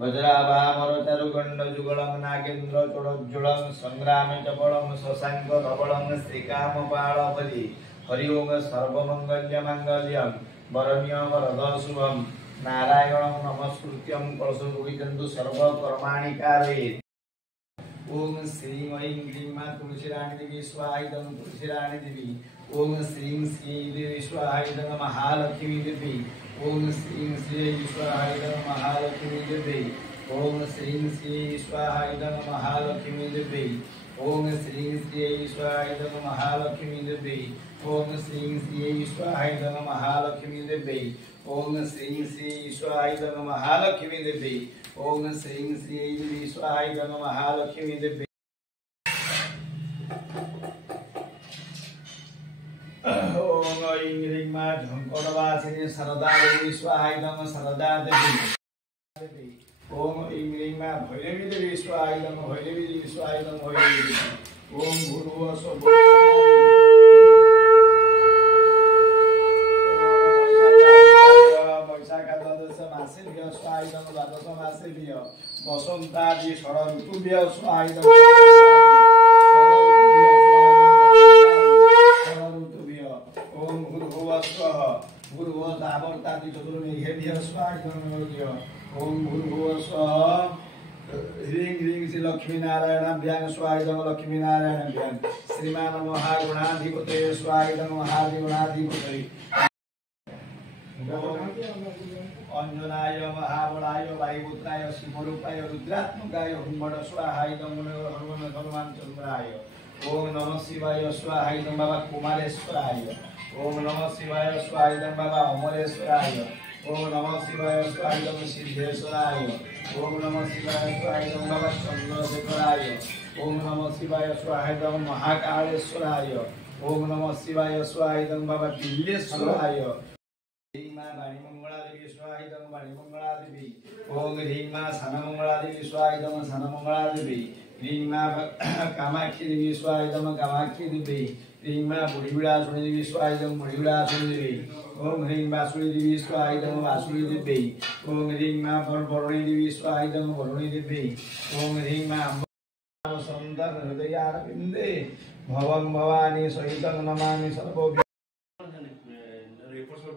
वज्राभामरचारुगण्डजुगलं नागेन्द्रचोडोज्ज्वलं संग्रामे चपलं शशाङ्कधवलं श्रीकामपालपदि हरि ओं सर्वमङ्गल्यमाङ्गल्यं वरण्यवरदशुभं नारायणं नमस्कृत्यं कलशोपविजन्तु सर्वकर्माणि कारयेत्। ओम श्रीं ऐं क्लीं मा तुलसीराणी देवी स्वाहा इदं तुलसीराणी देवी। ओम श्रीं श्री देवी स्वाहा इदं महालक्ष्मी देवी। ओम श्रीं श्री स्वाहा इदं महालक्ष्मी देवी। ओम श्रीं श्री स्वाहा इदं महालक्ष्मी देवी। ओम श्रीं श्री स्वाहा इदं महालक्ष्मी देवी। ओम श्रीं श्री स्वाहा इदं महालक्ष्मी देवी। ओम श्रीं श्री स्वाहा इदं महालक्ष्मी देवी। ओम श्रीं श्री देवी स्वाहा इदं महालक्ष्मी देवी। ओम ऐं ह्रीं मा झंकोटवासिनी सरदा देवी स्वाहा इदं सरदा देवी। ओम ऐं ह्रीं मा भैरवी देवी स्वाहा इदं भैरवी देवी स्वाहा इदं भैरवी देवी। ओम भूर्भुवः स्वः मासेभ्यः स्वाहा इदं द्वादश मासेभ्यः वसन्तादि षड ऋतुभ्यः स्वाहा इदं ओम भूर्भुवः स्वः भूर्भुवः आवर्तादि चतुर्मेघेभ्यः स्वाहा इदं ओम भूर्भुवः स्वः ह्रीं ह्रीं श्री लक्ष्मी नारायणाभ्यां स्वाहा इदं लक्ष्मी नारायणाभ्यां श्रीमान महागुणाधिपतये स्वाहा इदं महागुणाधिपतये। अंजनाय महाबलाय वायुपुत्राय शिवरूपाय रुद्रात्मकाय हुम्बड स्वाहा इदं हनुमान चंद्राय। ओम नमः शिवाय स्वाहा इदं बाबा कुमारेश्वराय। ओम नमः शिवाय स्वाहा इदं बाबा अमरेश्वराय। ओम नमः शिवाय स्वाहा इदं सिद्धेश्वराय। ओम नमः शिवाय स्वाहा इदं बाबा चंद्रशेखराय। ओम नमः शिवाय स्वाहा इदं महाकालेश्वराय। ओम नमः शिवाय स्वाहा इदं बाबा दिल्लेश्वराय। ह्रीं मा वाणीमंगला देवी स्वाहा इदं वाणीमंगला देवी। ओम ह्रीं मा सनमंगला देवी स्वाहा इदं सनमंगला देवी। ह्रीं मा कामाक्षी देवी स्वाहा इदं कामाक्षी देवी। ह्रीं मा बुढ़ीविलासिनी देवी स्वाहा इदं बुढ़ीविलासिनी देवी। ओम ह्रीं वासुकी देवी स्वाहा इदं वासुकी देवी। ओम ह्रीं मा वरुणी देवी स्वाहा इदं वरुणी देवी। ओम ह्रीं मा संदन हृदयारविन्दे भवं भवानी सहितं नमामि सर्वभूत।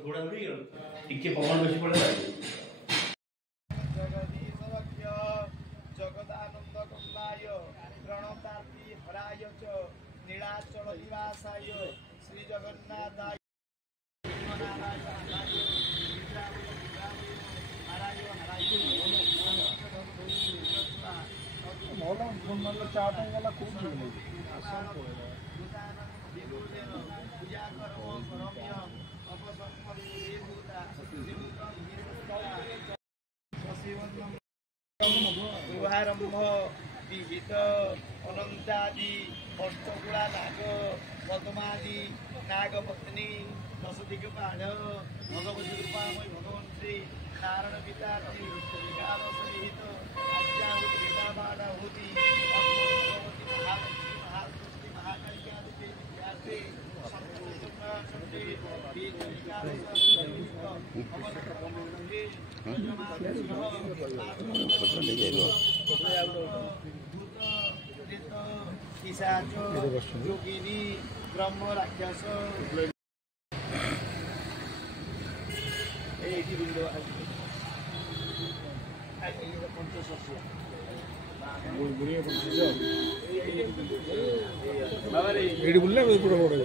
थोड़ा भी इक्के पवन बेसी पड़े जगदीशवक्य जगदानंद कमलाय प्रणतार्ति हराय च नीलाचल निवासाय श्री जगन्नाथाय मोला फोन मतलब चाहता हूं वाला खूब मिले गुहारंभ विहित अनंतादि अष्टकुला नाग पद्मादि नागपत्नी दशदिक्पाल भगवती रूपामय भगवान श्री नारायण पिता एकादश विहित आज्ञाहुति महालक्ष्मी महाकालिका विद्यार्थी योगिनी ब्रह्म राक्षस एडी बुल्ले पूरा बड़ा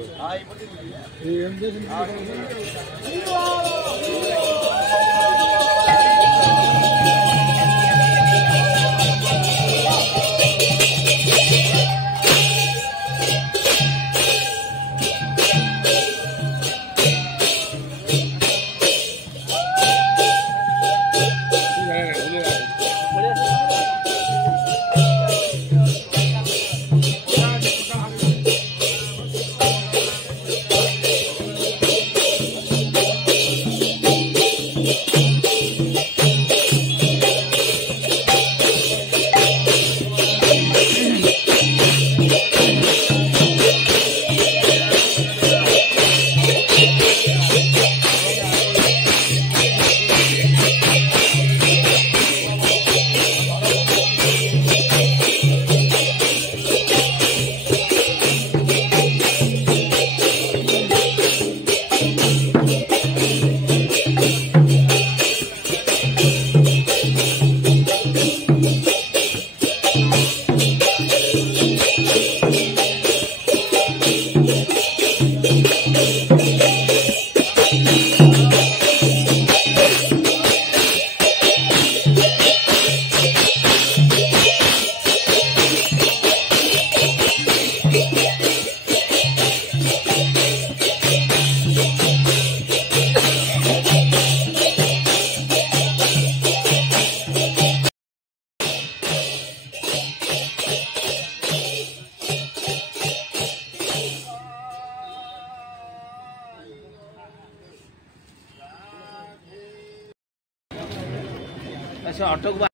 अच्छा ऑटो को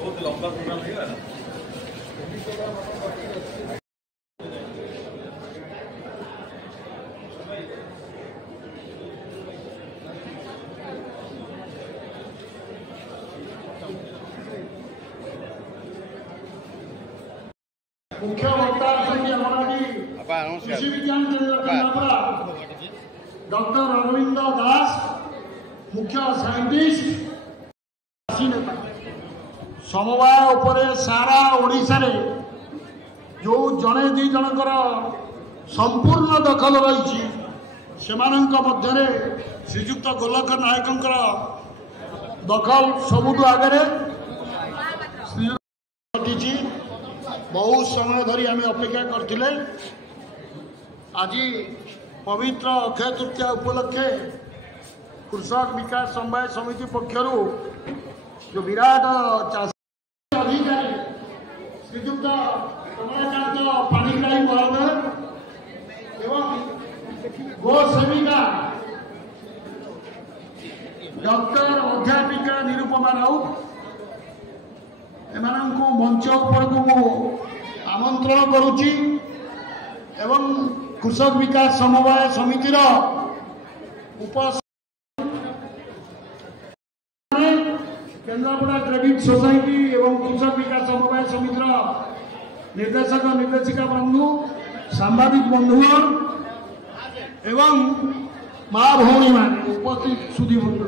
बहुत लंबा प्रोग्राम है ना। मुख्य वक्ता कृषि विज्ञान केंद्र केन्द्रापड़ा डॉक्टर अरविंद दास मुख्य साइंटिस्ट नेता समवाय उपरे सारा ओडिशा रे जो जड़े दी जनकर संपूर्ण दखल रही मध्य श्रीजुक्त गोलख नायक दखल सबुठ आगे घटी बहुत समय धरी आम अपेक्षा करते आज पवित्र अक्षय तृतीया उपलक्षे कृषक विकास समवाय समिति पक्षर जो विराट चाषी अधिकारी श्रीजुक्त कमलाकांत पाणिग्राही महोदय एवं गो सेविका डॉक्टर अध्यापिका निरुपमा राउत एमानंको मंच ऊपर को आमंत्रण करुच्ची एवं कृषक विकास समवाय समितिर केन्द्रापड़ा क्रेडिट सोसाइटी एवं कृषक विकास समवाय समितिर निर्देशक निर्देशिका बंधु सांबादिक बंधुगण एवं माँ भौणी मान उपस्थित सुधी बंधु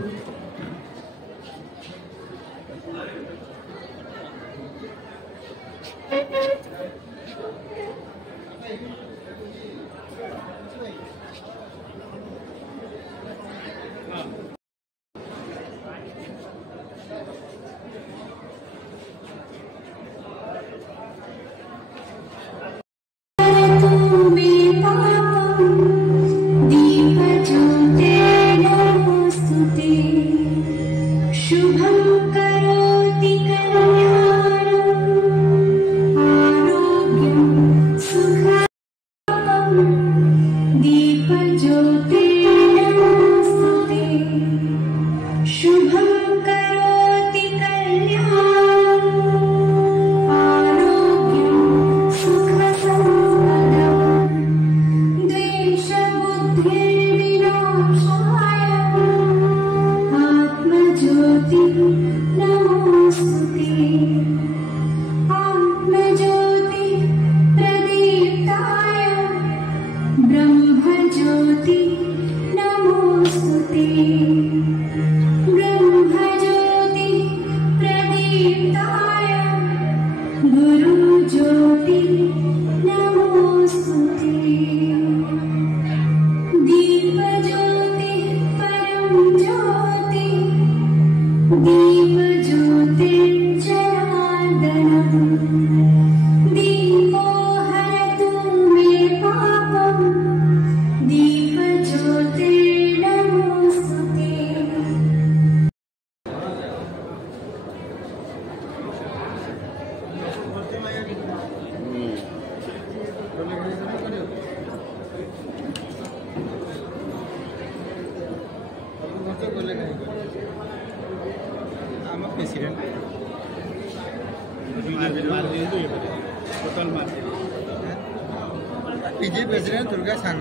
पीजी प्रेसिडेंट दुर्गा सांग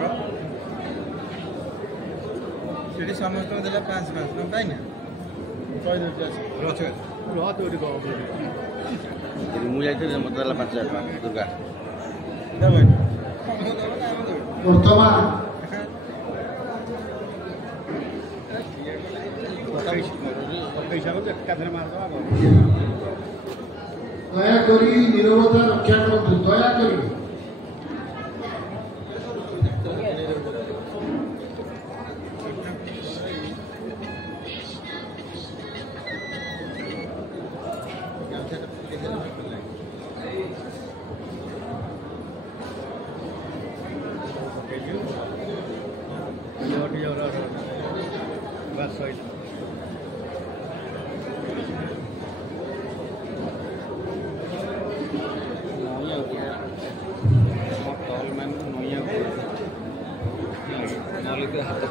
से समस्त देला 5 पाई ना मुझे मत 5,000 दुर्गा वर्तमान दयाकोरी निरवता रक्षा करूँ दयाकोरी হাতে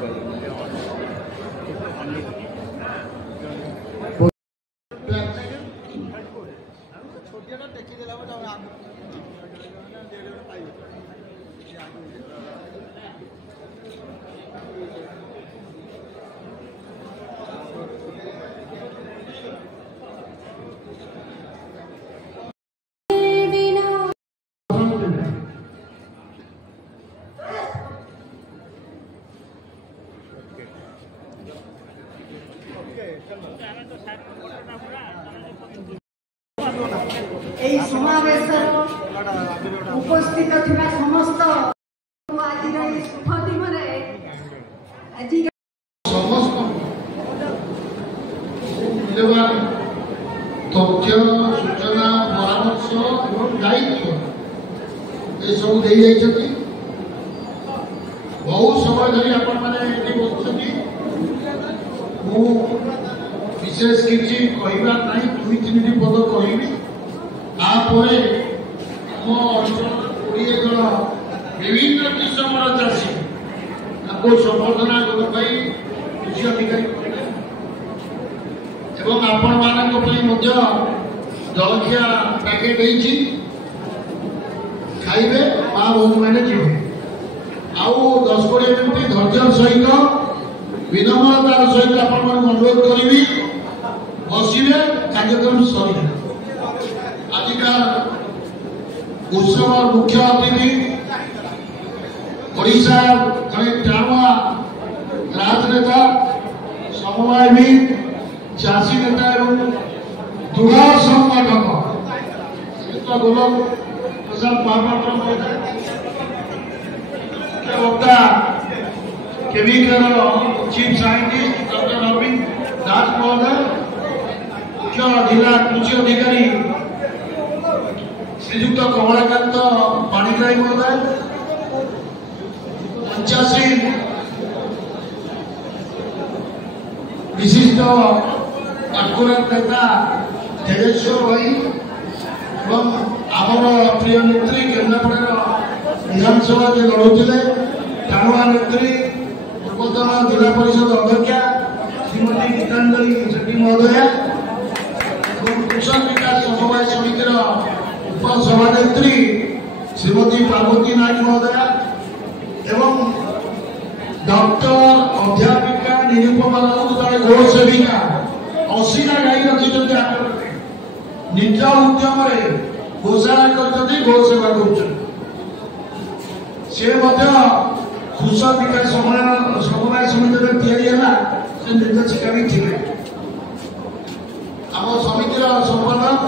পাই এই সমাবেশে উপস্থিত থাকা সমস্ত আজির এই শুভ দিনে আজি সমস্ত মূল্যবান তথ্য সূচনা পরামর্শ এবং দায়িত্ব এসবু দিয়ে যাইଛନ୍ତି বহু সময় ধরি আপন মানে এটি বসুଛନ୍ତି ମୁଁ ବିଶେଷ କିଛି କହିବାର ନାହିଁ 2-3ଟି ପଦ କହିବି ତାପରେ ଆମ ଅଞ୍ଚଳର 20 ଜଣ ବିଭିନ୍ନ କିସମର ଚାଷୀ ତାଙ୍କୁ ସମ୍ବର୍ଦ୍ଧନା ଦେବା ପାଇଁ କୃଷି ଅଧିକାରୀ କରିବେ ଏବଂ ଆପଣମାନଙ୍କ ପାଇଁ ମଧ୍ୟ ଜଳଖିଆ ପ୍ୟାକେଟ୍ ହେଇଛି ଖାଇବେ ମା ଭଉଣୀମାନେ ଯିବେ ଆଉ 10-20 ମିନିଟ୍ ଧୈର୍ଯ୍ୟ ସହିତ विनम्रतार सहित आपण अनुरोध करी बसवे कार्यक्रम सर आजिका उत्सव मुख्य अतिथि ओडिशा जड़े टाणुआ राजनेता समवायविद चाषी नेता एवं दृढ़ संगठक गोलक प्रसाद महापात्र वक्ता chemical chief scientist doctor Arvind Das महोदय मुख्य जिला कृषि अधिकारी श्रीयुक्त कमलाकांत पाणिग्राही महोदय पंचायत विशिष्ट कार्पोरेट नेता तेजेश्वर भाई एवं आमर प्रिय नेत्री केन्द्रापड़ा विधानसभा जे लड़ुले टाणुआ नेत्री पूर्वतन जिला परिषद अध्यक्षा श्रीमती गीतांजलि शेट्टी महोदया और कृषक विकास समवाय समितिर उपसभानेत्री श्रीमती पार्वती नायक महोदया एवं डॉक्टर अध्यापिका निरुपमा राउत जड़े गो सेविका 80टा गाई रखी निज उद्यम गोशाला कर गो सेवा कर कृषक विकास समवाय समिति से निर्देशिका भी थे आम समितिर संपादक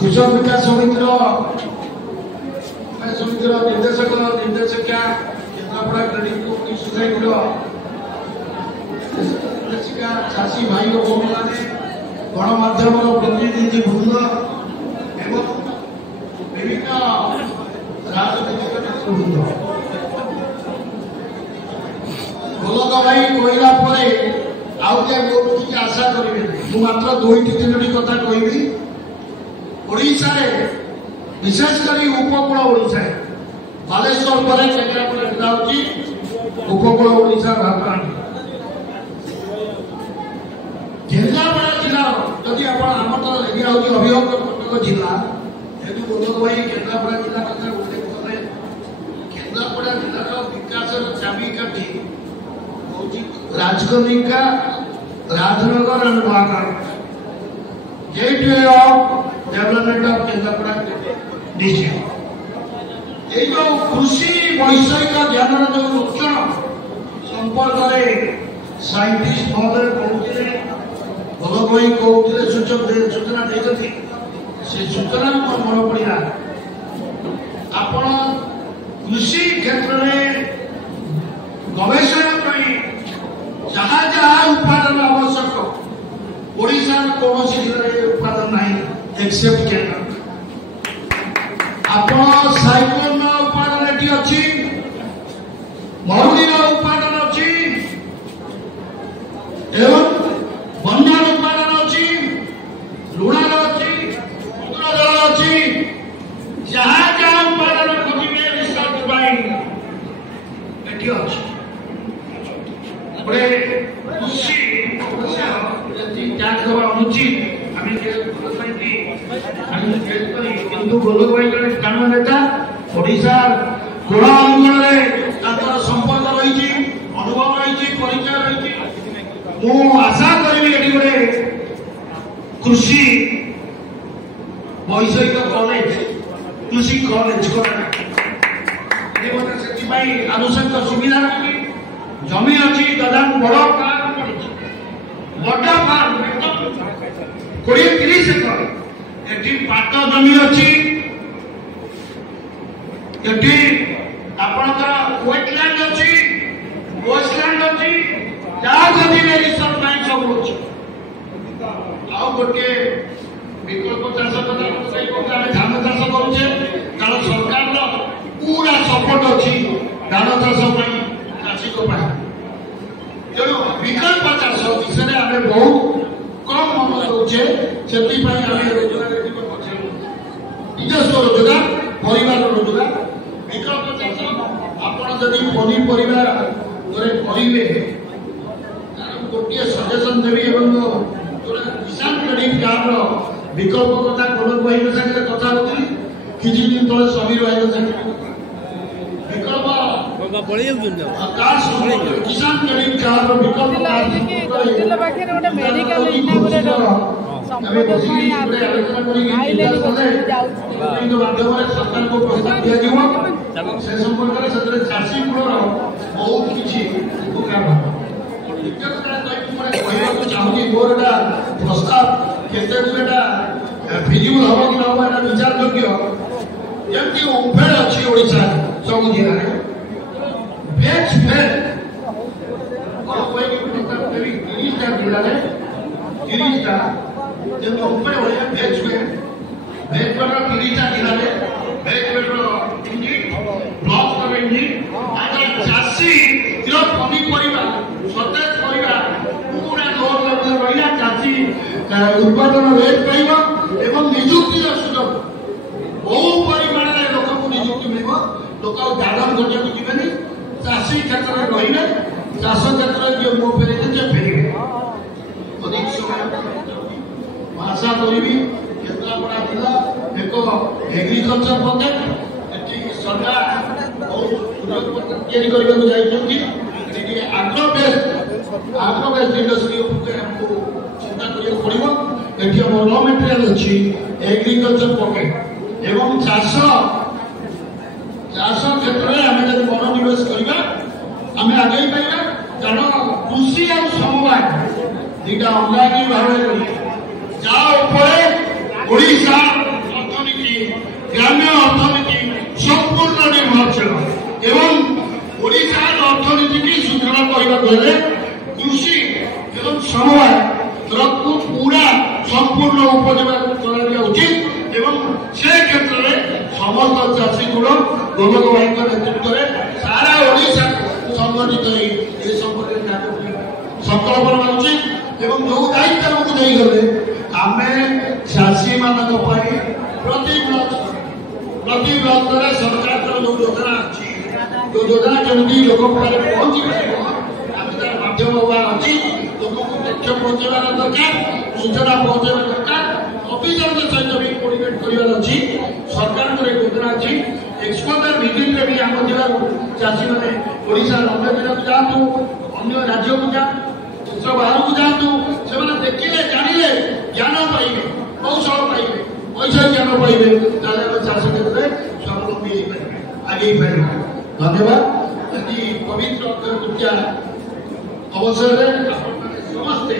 कृषक विकास समितिर निर्देशक निर्देशिका केन्द्रापड़ा क्रेडिट कोऑपरेटिव सोसाइटी निर्देशिका चाषी भाई और बहन मैंने गणमाध्यम प्रतिनिधि वृंद एवं विभिन्न राजनीतिक नेतृवृंद गोलक भाई कहला आशा करेंगे मात्र 2-3टी कथा कहबी ओडिशा विशेषकर उपकूल ओडिशा बालेश्वर पर केन्द्रापड़ा जिला हूँ उपकूल ओडिशा राजधानी केन्द्रापड़ा जिला जदि आम तो एरिया हूँ अभिभावक जिला जेहतु गोलक भाई केन्द्रापड़ा जिला कथा उल्लेख कले केन्द्रापड़ा जिलार विकास चाबिकाठी Rajkanika Rajnagar and Mahakal gateway of development of Kendrapara district ये जो कृषि वैषयिक ज्ञान जो लक्षण संपर्क में साइंटिस्ट महोदय कहते गोलक भाई कहते सूचना देते से सूचना मन पड़ा आपण कृषि क्षेत्र में गवेषणा जहाँ जहाँ उत्पादन आवश्यक ओडिशा कौन जिले उत्पादन नहीं एक्सेप्ट केरल आप साइक्लोन उत्पादन ये अच्छी मरुड़ी उत्पादन अच्छी गोलक भाई जड़े स्थानीय नेता ओडिशा कोण अंचल संपर्क रही अनुभव रही परिचय रही मु आशा करी ये गोटे कृषि वैषयिक कॉलेज कृषि कॉलेज आनुषंगिक सुविधा रही जमी अच्छी ददान बड़ फार्म बड़ा फार्म 20-30 एकर एटी पाट जमी अच्छी एटी आपणकर वेटलैंड अच्छी वेस्टलैंड अच्छी रिसर्च बैंक सब अच्छी आउ गोटे विकल्प चाष कथा धान चाष करुचे कारण सरकार पूरा सपोर्ट अच्छी धान चाष चाषी तेणु विकल्प चाष विषय आम बहुत कम मन दौचे से ନିଜସ୍ୱ ରୋଜଗାର ପରିବାର ରୋଜଗାର ବିକଳ୍ପ ଚାଷ ଆପଣ ଯଦି ପନିପରିବା କରିବେ ଗୋଟିଏ ସଜେସନ୍ ଦେବି ଏବଂ କିଷାନ କ୍ରେଡିଟ୍ କାର୍ଡର ବିକଳ୍ପ କଥା ଗୋଲକ ଭାଇଙ୍କ ସାଙ୍ଗରେ କଥା ହେଉଥିଲି କିଛି ଦିନ ତଳେ ସମୀର ଭାଇଙ୍କ ସାଙ୍ଗରେ ବିକଳ୍ପ किसान क्रेडिट कार्ड विकल्प सरकार को प्रस्ताव दिया से संपर्क में चाषी कूलर बहुत किसी चाहूँगी मोर प्रस्ताव केटा फिजिबल हम कि ना विचार योग्य जमी ओम्फेड अच्छी ओडिशा सब जिले भेज फेर जिले 30टा जब ओम्फेड ओडिया भेज फेर 30टा जिले भेज फेर ब्लॉक चाषी पनीपरिया सतेज परिया पूरा लोर लेवल रहा चाषी उत्पादन रेट पाइब एवं निजुक्ति सुजोग बहु परिमाण में लोक को निजुक्ति मिल लोक दादन घटिया जीवे चाषी क्षेत्र में रही चाष क्षेत्र में जो मुँह फेरे फेरे अधिक समय आशा करी केन्द्रापड़ा जिला एक एग्रीकल्चर प्रोजेक्ट सरकार आग्रो बेस्ड इंडस्ट्री चिंता करा पड़ो ये र मेटेरियल अच्छी एग्रीकल्चर पॉकेट एवं चाष क्षेत्र में आम जब मनोनिवेश करवा आम आगे पाइबा कारण कृषि और समवाय दुटा अंगांगी भाव ओडिशा अर्थनीति ग्राम्य अर्थनीति संपूर्ण निर्भरशील एवं ओडिशा अर्थनीति की सुदृढ़ करने कृषि एवं समवाय को पूरा संपूर्ण उपजीवा करा उचित एवं से क्षेत्र में समस्त चाषी गुण गोलक भाई नेतृत्व में सारा ओडिशा संगठित संकल्प नवा उचित एवं जो दायित्व आमको देगले आम चाषी मान प्रति ब्लॉक सरकार जो योजना अच्छी जो योजना जमी लोक पहुंची माध्यम अच्छी लोक तथ्य पहुंचार दरकार सूचना पहुंचार दरकार अभियान सहित भी कोर्डिनेट करार अच्छी सरकार योजना अच्छी एक्सपोजर भिजिट भी आम जिला चाषी मैंने ओडिशा अन्य जिला को जातु अन्य राज्य को जातु देश बाहर को जातु से देखिले जानिले ज्ञान पाइबे कौशल पाइबे पैसा ज्ञान पाइबे चाष क्षेत्र में स्वावलंबी आगे धन्यवाद यदि पवित्र अक्षय तृतीया अवसर में समस्ते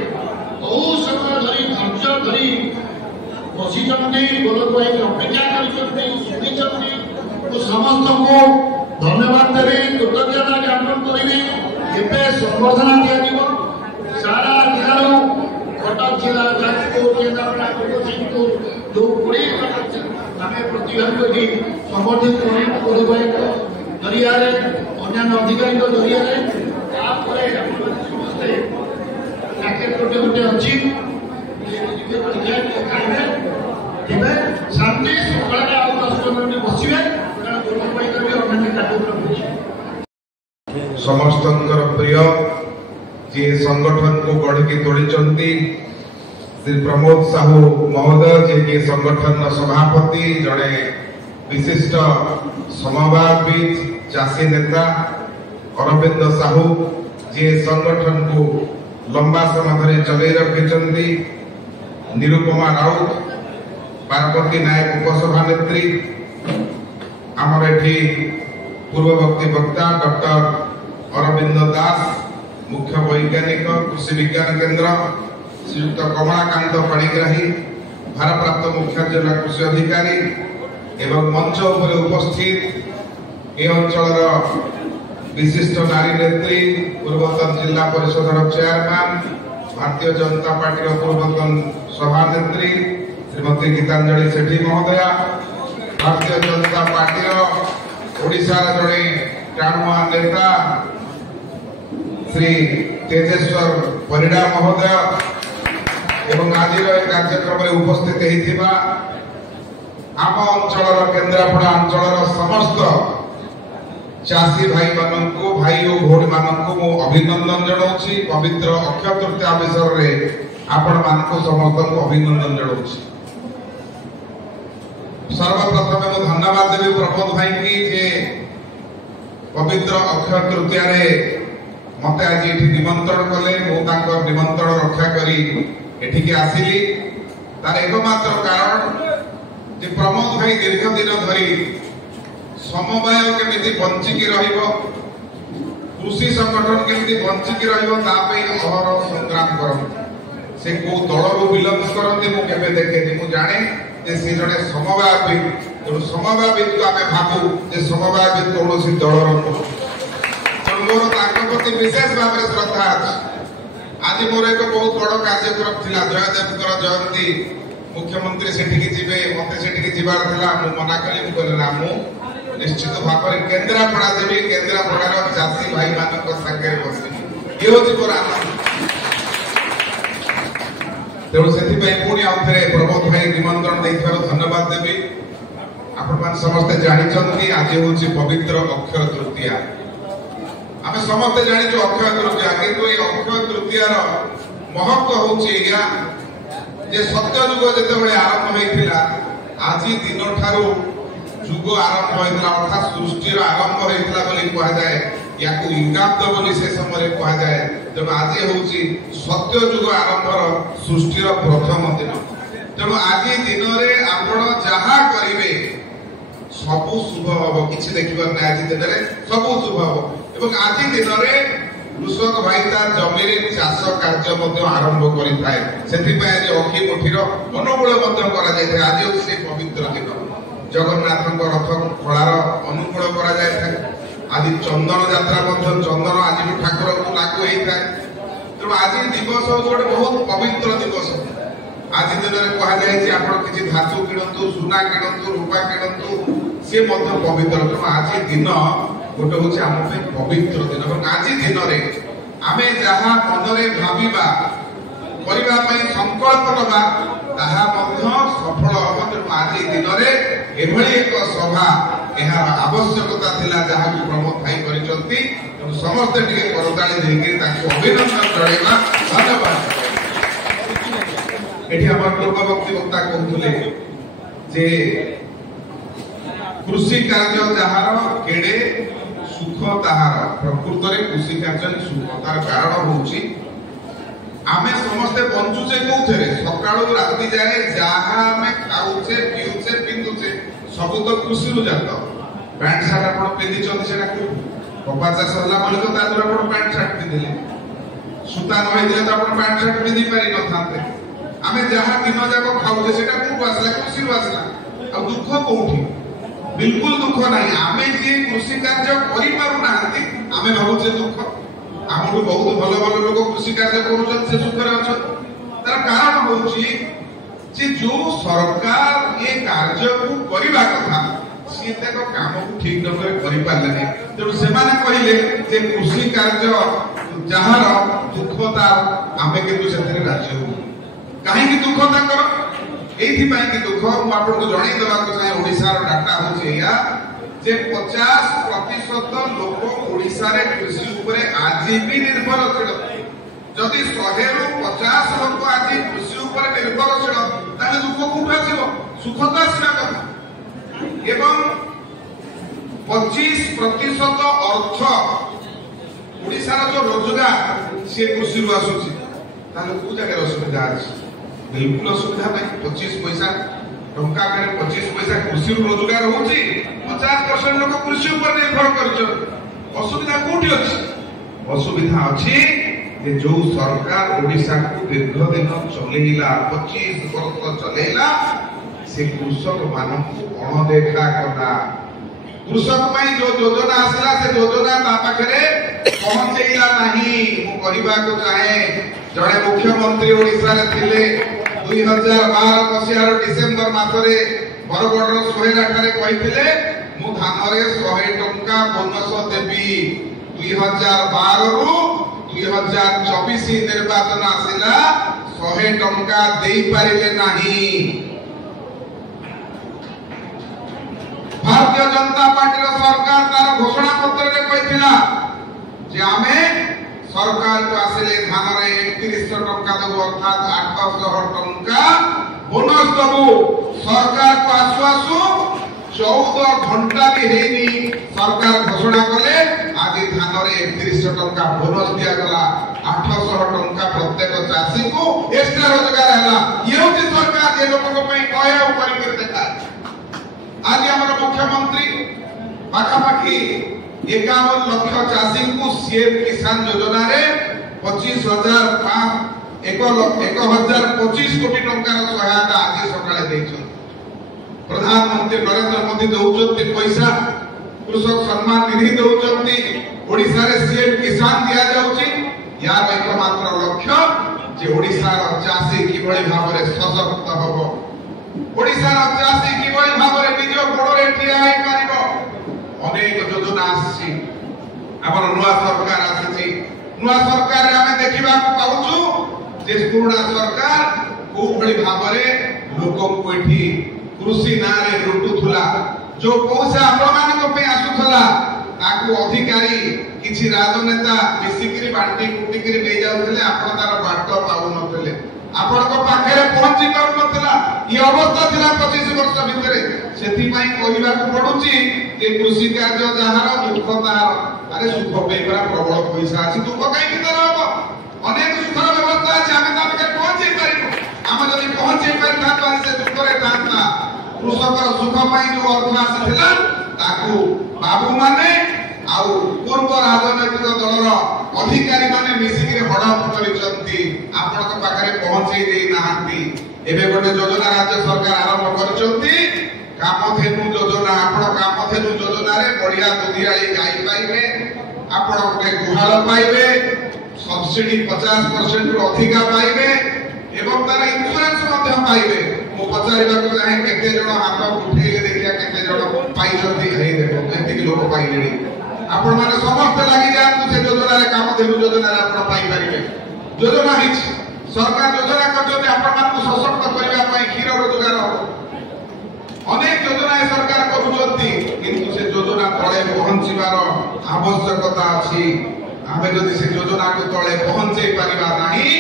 बहुत समय धरी धैर्य धरी बसी गोलक भाई अपेक्षा कर समस्त को धन्यवाद देवी कृतज्ञता ज्ञापन करी संबर्धना दिया सारा जिलार कटक जिला जाजपुर केन्द्रापड़ा जगतसिंहपुर जो 20 आम प्रतिभा संबर्धित गोलक भाई जरिया अन्य अधिकारी जरिया समस्ते पैकेट गोटे गोटे अच्छी शांति शृंखला 10 मिनट बसवे समस्त प्रिय जी संगठन को गढ़ी तोड़ी श्री प्रमोद साहू महोदय जी संगठन सभापति जड़े विशिष्ट समवायविद चाषी नेता अरविंद साहू जी संगठन को लंबा समय धरी चलई रखिंट, निरुपमा राउत पार्वती नायक उपसभा नेत्री, आमर एठी पूर्ववर्ती वक्ता डॉक्टर अरविंद दास मुख्य वैज्ञानिक कृषि विज्ञान केंद्र, श्रीयुक्त कमलाकांत पाणिग्राही भारप्राप्त मुख्य जिला कृषि अधिकारी एवं मंच उपर उपस्थित ए अंचल विशिष्ट नारी नेत्री पूर्वतन जिला परिषद चेयरमैन भारतीय जनता पार्टी पूर्वतन सभानेत्री श्रीमती गीतांजलि सेठी महोदया, भारतीय जनता पार्टी ओडिशा जड़े टाणुआ नेता श्री तेजेश्वर परिडा महोदय एवं आज कार्यक्रम में उपस्थित होता आम अंचल केन्द्रापड़ा अंचल समस्त चाषी भाई मानू भाई और भौणी मानू अभिनंदन जनाऊँ। पवित्र अक्षय तृतीया अवसर में आपण मानक समस्त अभिनंदन जनाऊँ। सर्वप्रथम मैं धन्यवाद देवी प्रमोद भाई की जे पवित्र अक्षय तृतीया मत आज ये निमंत्रण कले, मुझे निमंत्रण रक्षा करी एठिके आसिली। तार एकमात्र कारण जे प्रमोद भाई दीर्घ दिन धरी समवाय केमिति बंचिकी रहिबो, कृषि संगठन केमिति बंचिकी रहिबो तापई अहर संग्राम करन। से को दलरु बिलंग करते मु केबे देखेनी, मु जाने जे से जने समवायविद, तो समवायविद को आमे भाबू जे समवायविद कौनसी दलर नुह। मोर तांको प्रति विशेष भाव में श्रद्धा अछि। आज मोर एक बहुत बड़ कार्यक्रम थिला, जयदेवकर जयंती, मुख्यमंत्री सेठिकी जीवे, मते सेठिकी जीवार थिला, मु मना कली, मु कहले ना मु निश्चित भाव में केन्द्रापड़ा देवी, केन्द्रापड़ार चाषी भाई मानक संगे बसी ये होची मोर आनंद। तेणु से पुणी आउे प्रमोद भाई निमंत्रण देथिबार धन्यवाद देवी। आपण समस्ते जानिछंती आज होची पवित्र अक्षय तृतीया। आमे समस्ते जानिछु अक्षय तृतीया, किंतु ए अक्षय तृतीयार महत्व होची या जे सत्ययुग जेतेबेले आरंभ होइथिला, आज दिन ठारू युग आरंभ होइथिला, अर्थात सृष्टिर आरंभ होइथिला बोली कहा जाए, याकू युगाब्द बोली से समय कहा जाए। तेणु आज होची सत्य युग आरंभर सृष्टिर प्रथम दिन। तेणु आज दिन रे आपण जहा करिवे सबु शुभ हबो, किछि देखिबार नै। आज दिन रे सबु शुभ हबो एवं आज दिन रे कृषक भाई तार जमी रे चाष कार्य मध्ये आरंभ करि थाए। सेथि पय आज अखि मुठीर अनुकूल मध्ये करा जाय थाए। आज होची पवित्र दिन, जगन्नाथଙ୍କ रथ खଳାର ଅନୁକୂଳ କରାଯାଇଥାଏ। ଆଜି ଚନ୍ଦନ ଯାତ୍ରା ମଧ୍ୟ ଚନ୍ଦନ ଆଜି ଠାକୁରଙ୍କୁ ଲାଗୁ ହେଇଥାଏ। ତେଣୁ ଆଜି ଦିବସ ଗୋଟେ ବହୁତ ପବିତ୍ର ଦିବସ। ଆଜି ଦିନରେ କୁହାଯାଇଛି ଆପଣ କିଛି ଧାତୁ କିଣନ୍ତୁ, ସୁନା କିଣନ୍ତୁ, ରୂପା କିଣନ୍ତୁ, ସେ ମଧ୍ୟ ପବିତ୍ର। ତେଣୁ ଆଜି ଦିନ ଗୋଟେ ହଉଛି ଆମ ପାଇଁ ପବିତ୍ର ଦିନ ଏବଂ ଆଜି ଦିନରେ ଆମେ ଯାହା ମନରେ ଭାବିବା, କରିବା ପାଇଁ ସଂକଳ୍ପ ନେବା, ତାହା ମଧ୍ୟ ସଫଳ ହେବ। ତେଣୁ ଆଜି ଦିନରେ ଏଭଳି ଏକ ସଭା ଏହାର ଆବଶ୍ୟକତା ଥିଲା, ଯାହାକୁ ପ୍ରମୋଦ ଭାଇ କରିଛନ୍ତି। ତେଣୁ ସମସ୍ତେ ଟିକେ କରତାଳି ଦେଇକି ତାଙ୍କୁ ଅଭିନନ୍ଦନ ଜଣାଇବା। ଧନ୍ୟବାଦ। ଏଠି ଆମର ପୂର୍ବବର୍ତ୍ତୀ ବକ୍ତା କହୁଥିଲେ ଯେ କୃଷି କାର୍ଯ୍ୟ ଯାହାର କେଡ଼େ ସୁଖ ତାହାର, ପ୍ରକୃତରେ କୃଷି କାର୍ଯ୍ୟ ସୁଖ। ତାର କାରଣ ହଉଛି ଆମେ ସମସ୍ତେ ବଞ୍ଚୁଛେ କୋଉଥିରେ? ସକାଳୁ ରାତି ଯାଏ ଯାହା ଆମେ ଖାଉଛେ, ପିଉଛେ, ପିନ୍ଧୁଛେ ସବୁ ତ କୃଷିରୁ ଜାତ। ପ୍ୟାଣ୍ଟ ସାର୍ଟ ଆପଣ ପିନ୍ଧିଛନ୍ତି ସେଟା କୋଉଠୁ? କପା ଚାଷ ହେଲା ବୋଲି ତ ତା ଦ୍ୱାରା ଆପଣ ପ୍ୟାଣ୍ଟ ସାର୍ଟ ପିନ୍ଧିଲେ। ସୂତା ନ ହେଇଥିଲେ ତ ଆପଣ ପ୍ୟାଣ୍ଟ ସାର୍ଟ ପିନ୍ଧି ପାରିନଥାନ୍ତେ। ଆମେ ଯାହା ଦିନ ଯାକ ଖାଉଛେ ସେଟା କୋଉଠୁ ଆସିଲା? କୃଷିରୁ ଆସିଲା। ଆଉ ଦୁଃଖ କୋଉଠି? ବିଲକୁଲ ଦୁଃଖ ନାହିଁ। ଆମେ ଯିଏ କୃଷି କାର୍ଯ୍ୟ କରିପାରୁନାହାନ୍ତି ଆମେ ଭାବୁଛେ ଦୁଃଖ। ଆମଠୁ ବହୁତ ଭଲ ଭଲ ଲୋକ କୃଷି କାର୍ଯ୍ୟ କରୁଛନ୍ତି, ସେ ସୁଖରେ ଅଛନ୍ତି। ତାର କାରଣ ହଉଛି ଯେ ଯୋଉ ସରକାର ଏ କାର୍ଯ୍ୟକୁ କରିବା କଥା ସିଏ ତାଙ୍କ କାମକୁ ଠିକ ଢଙ୍ଗରେ କରିପାରିଲେନି। ତେଣୁ ସେମାନେ କହିଲେ ଯେ କୃଷି କାର୍ଯ୍ୟ ଯାହାର ଦୁଃଖ ତାର, ଆମେ କିନ୍ତୁ ସେଥିରେ ରାଜି ହଉ। କାହିଁକି ଦୁଃଖ ତାଙ୍କର? ଏଇଥିପାଇଁ କି ଦୁଃଖ ମୁଁ ଆପଣଙ୍କୁ ଜଣେଇ ଦେବାକୁ ଚାହେଁ। ଓଡ଼ିଶାର ଡାଟା ହଉଛି ଏଇଆ ଯେ 50% ଲୋକ ଓଡ଼ିଶାରେ କୃଷି ଉପରେ ଆଜି ବି ନିର୍ଭରଶୀଳ। ଯଦି 100ରୁ 50 ଲୋକ ଆଜି କୃଷି ଉପରେ ନିର୍ଭରଶୀଳ, ତାହେଲେ ଦୁଃଖ କୋଉଠୁ ଆସିବ? ସୁଖ ତ ଆସିବା କଥା। एवं 25% अर्थ ओडिशार जो रोजगार से कृषि रु आसुची ताले को जगह असुविधा अछि बिल्कुल असुविधा नहीं 25 पैसा टंका करे 25 पैसा कृषि रु रोजगार होची 50% लोक कृषि ऊपर निर्भर करछन असुविधा कोठी अछि असुविधा अछि जे जो सरकार ओडिशा को दीर्घ दिन चलेइला 25 वर्ष चलेइला से कृषक मानक अणदेखा कला कृषक पई जो योजना आसला से योजना ता पाखरे पहुंचैला नहीं मु कहबा को चाहे जड़े मुख्यमंत्री ओडिशा रे थिले 2012 मसिहार डिसेंबर मासरे बरगडर सोहेला ठारे कहिथिले मु धान रे 100 टंका बोनस देबी 2012 रु 2024 निर्वाचन आसिला 100 टंका देई पारिले नहीं भारतीय जनता पार्टी सरकार तार घोषणा पत्र रे कहिथिला जे आमे सरकार को आसिले धान रे 3100 टंका देबो अर्थात 800 टंका बोनस देबो सरकार को आसु आसु 14 घंटा भी हेनी सरकार घोषणा कले आज धान रे 3100 टंका बोनस दिया गला 800 टंका प्रत्येक चाषी को एक्स्ट्रा रोजगार हला ये होती सरकार ये लोगों को पई कहया ऊपर कर देखा आज हमारा मुख्यमंत्री पाखापाखी 51 लाख चाषी को सीएम किसान योजना रे 1025 कोटी टंकार सहायता आज सकाळे दैछन प्रधानमंत्री नरेंद्र मोदी दउचंती पैसा कृषक सम्मान निधि दउचंती ओडिसा रे सीएम किसान दिया जाउची यार एकमात्र लक्ष्य जे ओडिसा रा चाषी किभଳି भाबरे सशक्त हबो ओडिसा रा चाषी किभଳି भाबरे निज गोड़रे ठिया होई पारिबो अनेक योजना आसी हमर नुवा सरकार आसी नुवा सरकार रे हमें देखिबा को पाउछु जे पुराना सरकार कोभଳି भाबरे लोक को एठी कृषि नारे लुटुथुला जो पैसा आपण मानको पे आसुथला ताकू अधिकारी किछि राजनेता मिसिकिरी बांटी कुटिकिरी नै जाउथले आपण तार बाट पाउ नथले आपण को पाखरे पहुंची कर नथला ई अवस्था थिला 25 वर्ष भितरे सेति पई कहिबा को पडुची जे कृषि कार्य जहार दुख तार अरे सुख पेपरा प्रबल पैसा अछि दुख काई भीतर हबो अनेक सुखर व्यवस्था अछि आमे ताके पहुंची पारिबो आमे जदि पहुंची पारि था से दुख रे तांता कृषकर सुख पई जो अर्थ आसिथिला ताकू बाबू माने आउ पूर्व राजनैतिक दलर अधिकारी माने मिसिकिरे हडप करिसंती आपनक पाखरे पहुंचै देई नाहंती एबे गोटे योजना राज्य सरकार आरंभ करिसंती कामधेनु योजना आपण कामधेनु योजना रे बढ़िया दुधियाली गाई पाइबे आपण गोटे गुहाल पाइबे सब्सिडी 50% रु अधिका पाइबे एवं तार इंश्योरेंस मध्ये पाइबे मो पचारिबा को चाहे केते जण हाथ उठेले देखिया केते जण पाइछंती हे देखो एतिक लोक पाइलेनी आपण माने समस्त लागि जान से योजना रे काम देनु योजना रे आपण पाइ परिबे योजना हिच सरकार योजना करजते आपण मान को सशक्त करिया पई क्षीर रोजगार अनेक योजना सरकार करूचंती किंतु से योजना तळे पहुंचीबार आवश्यकता अछि आमे जदि से योजना को तळे पहुंचै परिबा नाही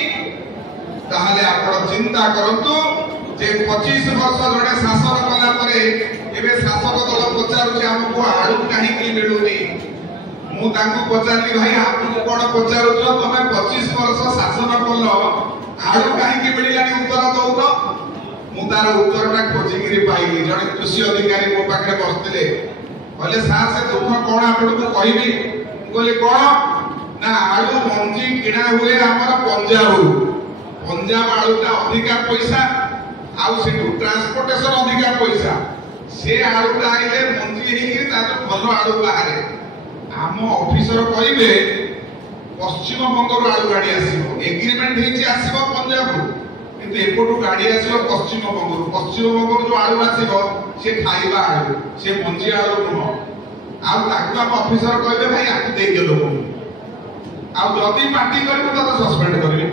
ताहले आपण चिंता करंतु जे 25 वर्ष जणे शासन कला परे एबे शासक दल पचारुछि हमको आळु काहे कि मिलुनी मु तांको पचारली भाई आपको कोन पचारुछ तमे 25 वर्ष शासन कलो आळु काहे कि मिलिलानी उत्तर दउनो मु तार उत्तरटा खोजिगिरी पाइली जणे कृषि अधिकारी मो पाखरे बसतिले कहले सार से दुख कोन आपको कहिबी कहले कोन ना आळु मंजी किणा हुए हमर पंजाब आळुटा अधिका पैसा आउ सेठू ट्रांसपोर्टेशन अधिका पैसा से आळुटा आइले मंजी हेकि तार भलो आळु बाहरे आम ऑफिसर कहिबे पश्चिम बंगर आळु गाड़ी आसीबो एग्रीमेंट हेछि आसीबो पंजाब किंतु एपटू गाड़ी आसीबो पश्चिम बंगर जो आळु आसीबो से खाइबा आळु से मंजी आळु नुह आ ताकू हम ऑफिसर कहिबे भाई आकु देइ देलो आ जदी पार्टी करबो त सस्पेंड करबे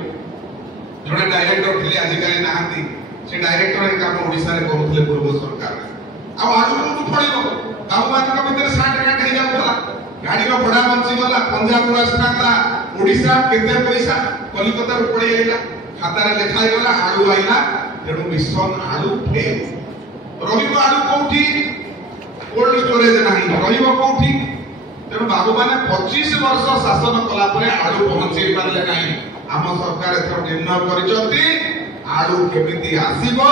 जड़े डायरेक्टर थिले आजिकाली नाहंती से डायरेक्टर ए काम ओडिसा रे करूथले पूर्व सरकार आ आजु को फळिबो बाबू मान को भीतर 60 टका हे जाउतला गाड़ी रो बड़ा बंची गला पंजाब रो आस्था ओडिसा केते पैसा कलिकता रो पड़ी आइला खाता रे लिखाई गला आळू आइला तेणु मिशन आळू फेल रहिबो आळू कोठी कोल्ड स्टोरेज नहीं रहिबो कोठी तेणु बाबू मैंने 25 वर्ष शासन कला परे आलू पहुंचे पारले नहीं आम सरकार एथर निर्णय करिसंती आलू केमिति आसीबो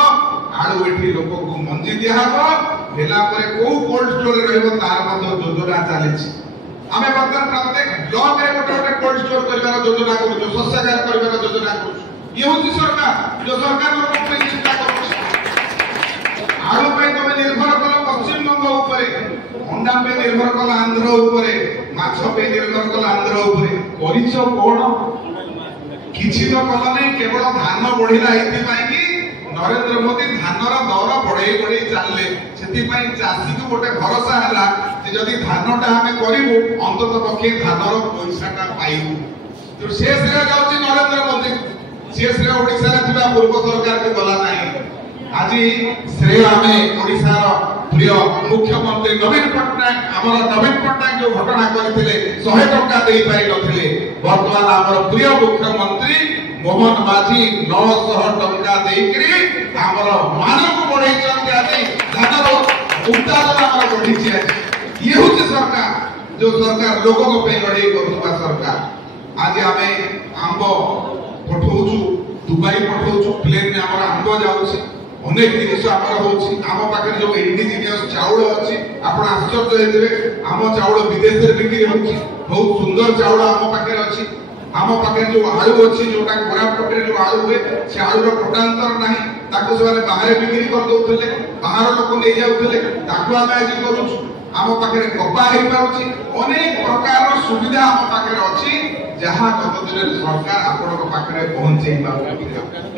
आलू एठी लोक को मंजी दिया हबो भेला परे को कोल्ड स्टोरेज रहिबो तार मध्य योजना चलीछि आमे वर्तमान प्रत्येक ब्लॉक रे गोटे कोल्ड स्टोर करबार योजना करू शस्यागार करबार योजना करू ये होती सरकार जो सरकार लोक पे चिंता करू आलू पे तमे निर्भर कलो पश्चिम बंग ऊपर अंडा पे निर्भर कलो आंध्र ऊपर माछ पे निर्भर कलो आंध्र ऊपर करिछो कोन किछि तो कल नहीं केवल धान बढ़िला एथि पाई कि नरेंद्र मोदी धानर दर बढ़ई बढ़ई चलले सेति पाई चासी को गोटे भरोसा हला जे जदी धानटा हमें करिवु अंतत पक्षे धानर पैसाटा पाइबु तो शेष रे जाउची नरेंद्र मोदी शेष रे ओडिसा रे थिबा पूर्व सरकार के गला नाही आज श्रेय हमें ओडिसा रो प्रिय मुख्यमंत्री नवीन पटनायक हमर नवीन पटनायक जो घटना करथिले 100 टका देई पारि नथिले वर्तमान हमर प्रिय मुख्यमंत्री मोहन माझी 900 टका देइकरी हमर मानव बढ़ई चंती आज धानर उत्पादन हमर बढ़ी छी ये होची सरकार जो सरकार लोगों को पे लड़ाई करथुवा सरकार आज हमें आंबो पठौछु दुबई पठौछु प्लेन में हमर आंबो जाउछि अनेक जिनिस आमर होछि आम पाखे जो इंडिजिनियस चाउल अछि आपण आश्चर्य हेतबे आम चाउल विदेश रे बिक्री होछि बहुत सुंदर चाउल आम पाखे अछि आम पाखे जो आलू अछि जोटा कोरापुट रे जो आलू हुए से आलू रो कोटांतर नाही ताको से बाहर बिक्री कर दउथले बाहर लोक ले जाउथले ताको हम आज करूछु आम पाखे कपा हे पाउछि अनेक प्रकार सुविधा आम पाखे अछि जहां गत दिन सरकार आपण को पाखे पहुंचै पाउ